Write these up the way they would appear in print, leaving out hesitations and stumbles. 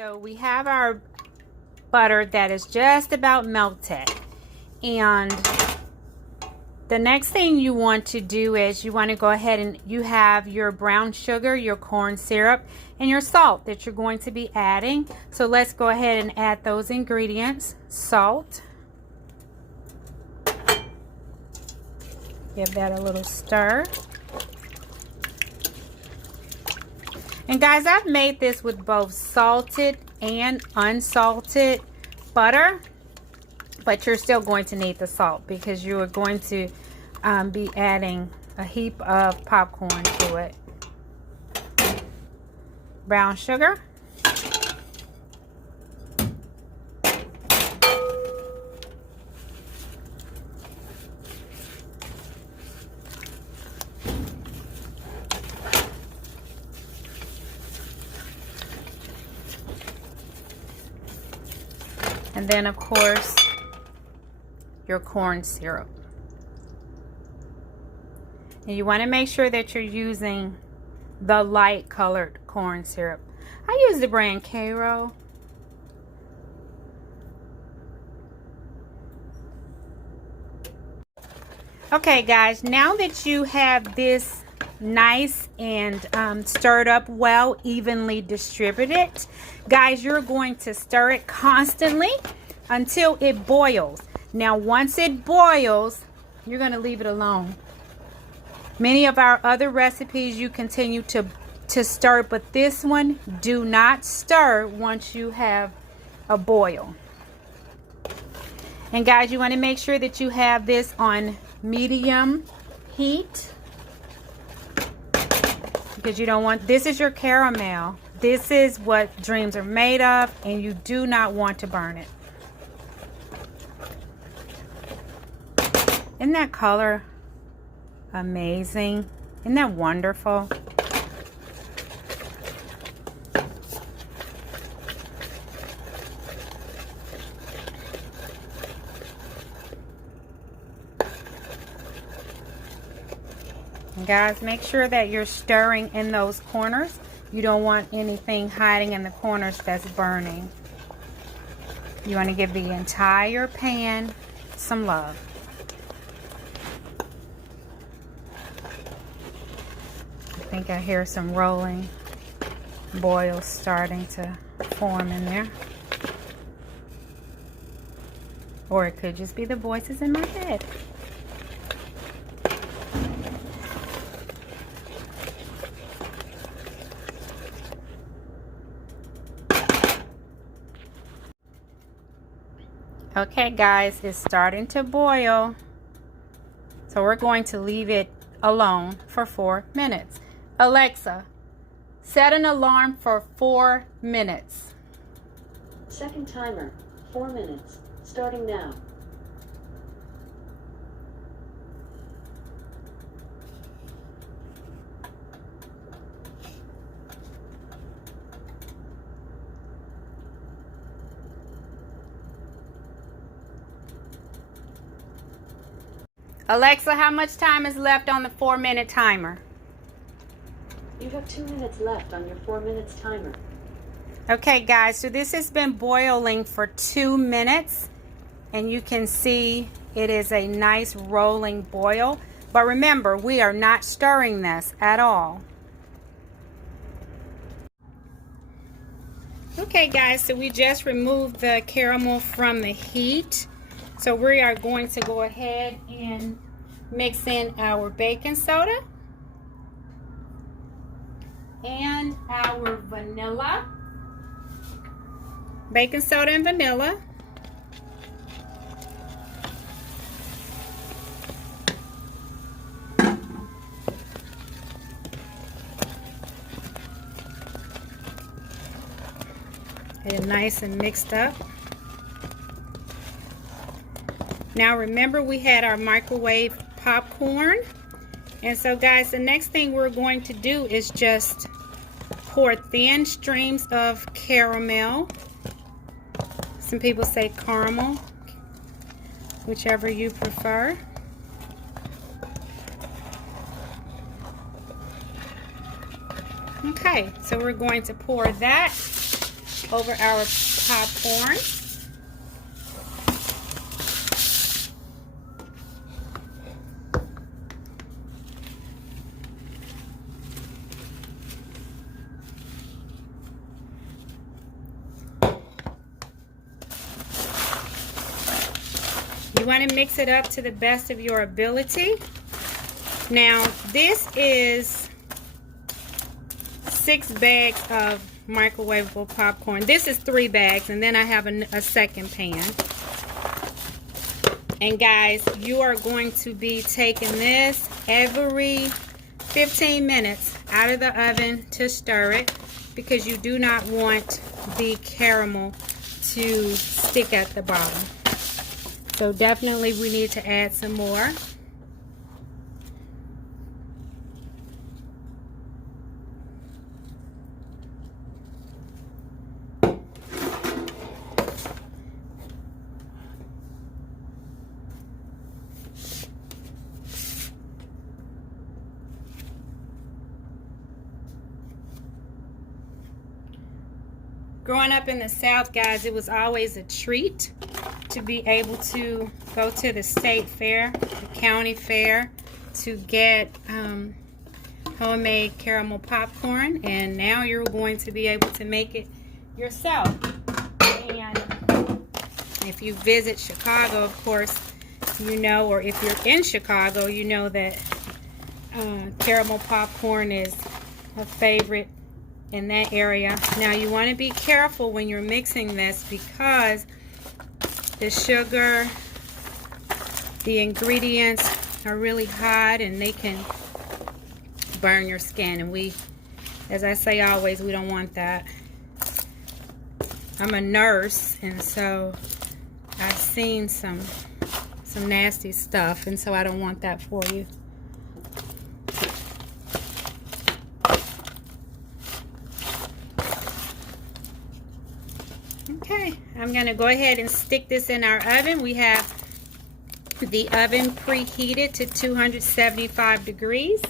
So we have our butter that is just about melted, and the next thing you want to do is you want to go ahead and you have your brown sugar, your corn syrup, and your salt that you're going to be adding. So let's go ahead and add those ingredients. Salt. Give that a little stir. And guys, I've made this with both salted and unsalted butter, but you're still going to need the salt because you are going to be adding a heap of popcorn to it. Brown sugar. And then, of course, your corn syrup. And you want to make sure that you're using the light colored corn syrup. I use the brand Cairo. Okay, guys, now that you have this nice and stirred up well, evenly distributed, guys, you're going to stir it constantly until it boils. Now once it boils, you're going to leave it alone. Many of our other recipes you continue to stir, but this one, do not stir once you have a boil. And guys, you want to make sure that you have this on medium heat, because you don't want, this is your caramel. This is what dreams are made of, and you do not want to burn it. Isn't that color amazing? Isn't that wonderful? Guys, make sure that you're stirring in those corners. You don't want anything hiding in the corners that's burning. You want to give the entire pan some love. I think I hear some rolling boils starting to form in there. Or it could just be the voices in my head. Okay, guys, it's starting to boil. So we're going to leave it alone for 4 minutes. Alexa, set an alarm for 4 minutes. Second timer, 4 minutes, starting now. Alexa, how much time is left on the 4-minute timer? You have 2 minutes left on your 4 minutes timer. Okay, guys, so this has been boiling for 2 minutes, and you can see it is a nice rolling boil. But remember, we are not stirring this at all. Okay, guys, so we just removed the caramel from the heat. So we are going to go ahead and mix in our baking soda and our vanilla. Baking soda and vanilla. Get it nice and mixed up. Now remember, we had our microwave popcorn. And so guys, the next thing we're going to do is just pour thin streams of caramel. Some people say caramel, whichever you prefer. Okay, so we're going to pour that over our popcorn. You want to mix it up to the best of your ability. Now, this is 6 bags of microwavable popcorn. This is 3 bags, and then I have a second pan. And guys, you are going to be taking this every 15 minutes out of the oven to stir it, because you do not want the caramel to stick at the bottom. So definitely we need to add some more. Growing up in the South, guys, it was always a treat to be able to go to the state fair, the county fair, to get homemade caramel popcorn, and now you're going to be able to make it yourself. And if you visit Chicago, of course, you know, or if you're in Chicago, you know that caramel popcorn is a favorite in that area. Now you want to be careful when you're mixing this, because the sugar, the ingredients are really hot and they can burn your skin, and we, as I say always, we don't want that. I'm a nurse, and so I've seen some nasty stuff, and so I don't want that for you. Okay, I'm going to go ahead and stick this in our oven. We have the oven preheated to 275 degrees.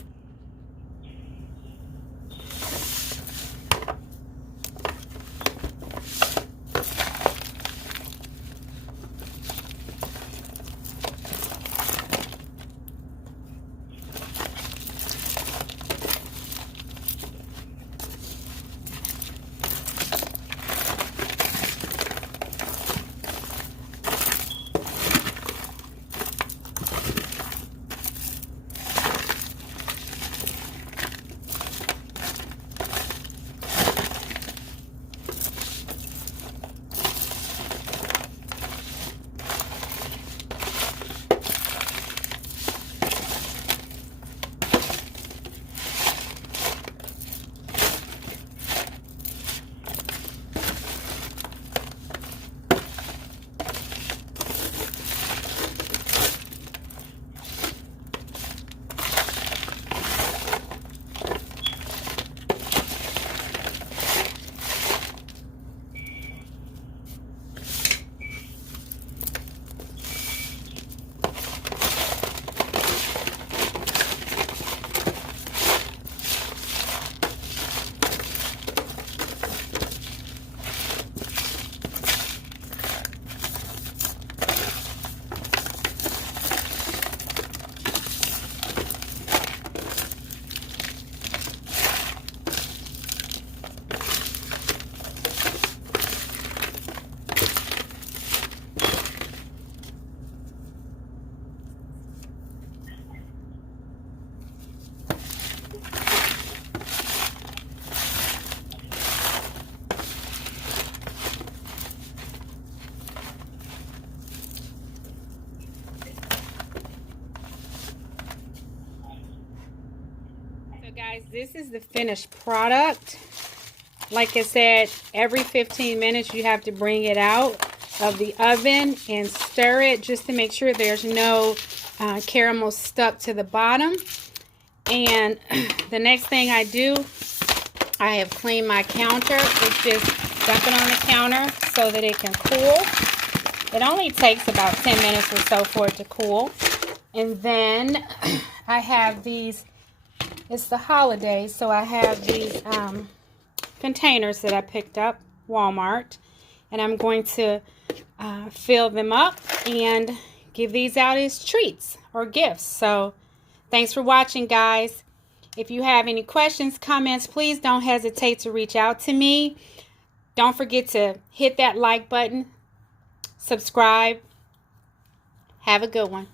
Guys, this is the finished product. Like I said, every 15 minutes you have to bring it out of the oven and stir it just to make sure there's no caramel stuck to the bottom. And the next thing I do, I have cleaned my counter. It's just dump it on the counter so that it can cool. It only takes about 10 minutes or so for it to cool. And then I have these, it's the holidays, so I have these containers that I picked up. Walmart. And I'm going to fill them up and give these out as treats or gifts. So thanks for watching, guys. If you have any questions, comments, please don't hesitate to reach out to me. Don't forget to hit that like button, subscribe. Have a good one.